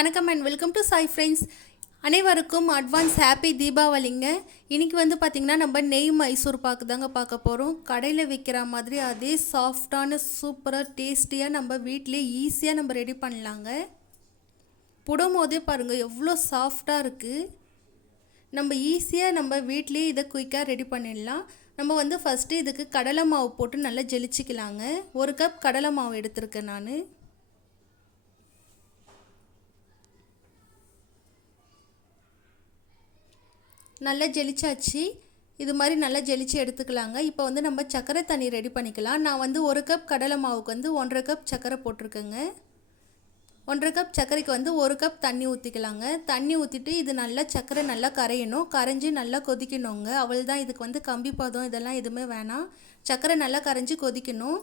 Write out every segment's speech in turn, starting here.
வணக்கம் and welcome to Sai friends. அனைவருக்கும் advance happy தீபாவளிங்க. இன்றைக்கி வந்து பார்த்திங்கன்னா நம்ம நெய் மைசூர் பாக்கு தாங்க பார்க்க போகிறோம். கடையில் விற்கிற மாதிரி அதே சாஃப்டான சூப்பராக டேஸ்டியாக நம்ம வீட்டிலே ஈஸியாக நம்ம ரெடி பண்ணலாங்க. புடும் போதே பாருங்கள் எவ்வளோ சாஃப்டாக இருக்குது. நம்ம ஈஸியாக நம்ம வீட்டிலே இதை குயிக்காக ரெடி பண்ணிடலாம். நம்ம வந்து ஃபஸ்ட்டு இதுக்கு கடலை மாவு போட்டு நல்லா ஜெலிச்சிக்கலாங்க. 1 கப் கடலை மாவு எடுத்திருக்கேன் நான். நல்லா ஜெலிச்சாச்சு. இது மாதிரி நல்லா ஜெலிச்சு எடுத்துக்கலாங்க. இப்போ வந்து நம்ம சர்க்கரை தண்ணி ரெடி பண்ணிக்கலாம். நான் வந்து 1 கப் கடலை மாவுக்கு வந்து 1.5 கப் சர்க்கரை போட்டிருக்கேங்க. 1.5 கப் சர்க்கரைக்கு வந்து 1 கப் தண்ணி ஊற்றிக்கலாங்க. தண்ணி ஊற்றிட்டு இது நல்லா சர்க்கரை நல்லா கரையணும். கரைஞ்சி நல்லா கொதிக்கணுங்க. அவ்வளோதான். இதுக்கு வந்து கம்பி பாதம் இதெல்லாம் எதுவுமே வேணாம். சர்க்கரை நல்லா கரைஞ்சி கொதிக்கணும்.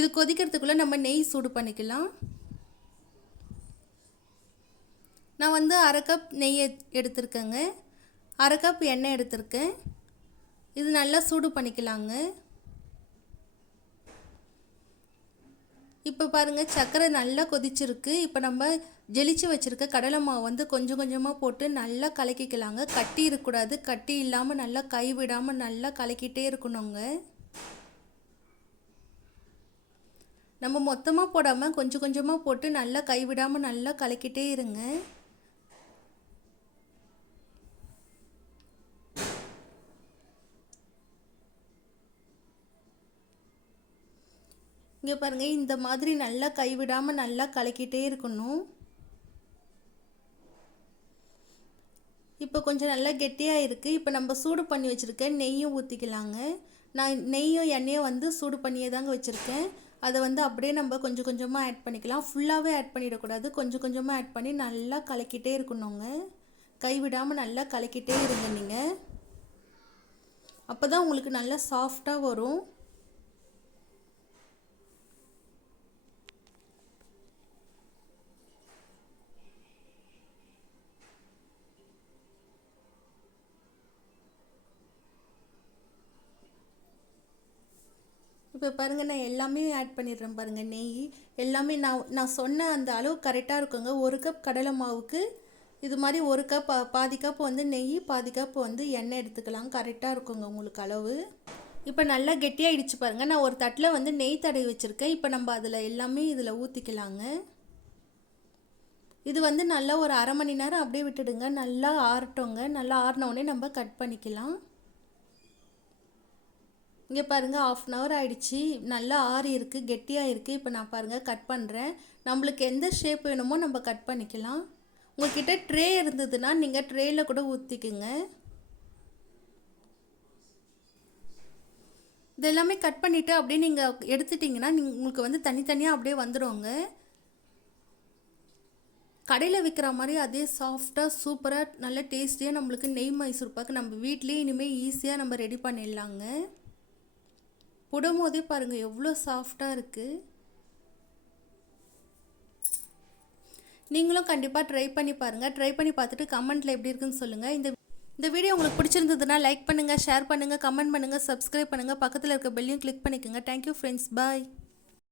இது கொதிக்கிறதுக்குள்ளே நம்ம நெய் சூடு பண்ணிக்கலாம். நான் வந்து 1/2 கப் நெய் எடுத்திருக்கேங்க. 1/2 கப் எண்ணெய் எடுத்திருக்கேன். இது நல்லா சூடு பண்ணிக்கலாங்க. இப்போ பாருங்கள் சர்க்கரை நல்லா கொதிச்சிருக்கு. இப்போ நம்ம ஜெலிச்சு வச்சுருக்க கடலை மாவு வந்து கொஞ்சம் கொஞ்சமாக போட்டு நல்லா கலக்கிக்கலாங்க. கட்டி இருக்கக்கூடாது. கட்டி இல்லாமல் நல்லா கை விடாமல் நல்லா கலக்கிட்டே இருக்கணுங்க. நம்ம மொத்தமாக போடாமல் கொஞ்சம் கொஞ்சமாக போட்டு நல்லா கை விடாமல் நல்லா கலக்கிட்டே இருங்க. இங்கே பாருங்கள் இந்த மாதிரி நல்லா கைவிடாமல் நல்லா கலக்கிட்டே இருக்கணும். இப்போ கொஞ்சம் நல்லா கெட்டியாக இருக்குது. இப்போ நம்ம சூடு பண்ணி வச்சுருக்க நெய்யும் ஊற்றிக்கலாங்க. நான் நெய்யும் எண்ணெயும் வந்து சூடு பண்ணியே தாங்க வச்சுருக்கேன். அதை வந்து அப்படியே நம்ம கொஞ்சம் கொஞ்சமாக ஆட் பண்ணிக்கலாம். ஃபுல்லாகவே ஆட் பண்ணிடக்கூடாது. கொஞ்சம் கொஞ்சமாக ஆட் பண்ணி நல்லா கலக்கிட்டே இருக்கணுங்க. கைவிடாமல் நல்லா கலக்கிட்டே இருங்க நீங்கள். அப்போ தான் உங்களுக்கு நல்லா சாஃப்டாக வரும். இப்போ பாருங்கள் நான் எல்லாமே ஆட் பண்ணிடுறேன் பாருங்கள். நெய் எல்லாமே நான் சொன்ன அந்த அளவு கரெக்டாக இருக்குங்க. 1 கப் கடலை மாவுக்கு இது மாதிரி 1 கப் பாதி கப் வந்து நெய், பாதி கப் வந்து எண்ணெய் எடுத்துக்கலாம். கரெக்டாக இருக்குங்க உங்களுக்கு அளவு. இப்போ நல்லா கெட்டியாகிடுச்சு பாருங்கள். நான் ஒரு தட்டில் வந்து நெய் தடவி வச்சுருக்கேன். இப்போ நம்ம அதில் எல்லாமே இதில் ஊற்றிக்கலாங்க. இது வந்து நல்லா ஒரு 1/2 மணி நேரம் அப்படியே விட்டுடுங்க. நல்லா ஆறட்டோங்க. நல்லா ஆறினோடனே நம்ம கட் பண்ணிக்கலாம். இங்கே பாருங்கள் 1/2 hour ஆகிடுச்சி. நல்லா ஆறி இருக்குது, கெட்டியாக இருக்குது. இப்போ நான் பாருங்கள் கட் பண்ணுறேன். நம்மளுக்கு எந்த ஷேப் வேணுமோ நம்ம கட் பண்ணிக்கலாம். உங்கள்கிட்ட ட்ரே இருந்ததுன்னா நீங்கள் ட்ரேயில் கூட ஊற்றிக்குங்க. இதெல்லாமே கட் பண்ணிவிட்டு அப்படியே நீங்கள் எடுத்துட்டிங்கன்னா உங்களுக்கு வந்து தனித்தனியாக அப்படியே வந்துடுங்க. கடையில் விற்கிற மாதிரி அதே சாஃப்டாக சூப்பராக நல்ல டேஸ்டியாக நம்மளுக்கு நெய் மைசூர் பாக்கு நம்ம வீட்லேயே இனிமேல் ஈஸியாக நம்ம ரெடி பண்ணிடலாங்க. புடும் போதே பாருங்கள் எவ்வளோ சாஃப்டாக இருக்குது. நீங்களும் கண்டிப்பாக ட்ரை பண்ணி பாருங்கள். ட்ரை பண்ணி பார்த்துட்டு கமெண்ட்டில் எப்படி இருக்குன்னு சொல்லுங்கள். இந்த வீடியோ உங்களுக்கு பிடிச்சிருந்ததுன்னா லைக் பண்ணுங்கள், ஷேர் பண்ணுங்கள், கமெண்ட் பண்ணுங்கள், சப்ஸ்கிரைப் பண்ணுங்கள். பக்கத்தில் இருக்க பெல்லையும் கிளிக் பண்ணிக்கோங்க. Thank you friends. பாய்.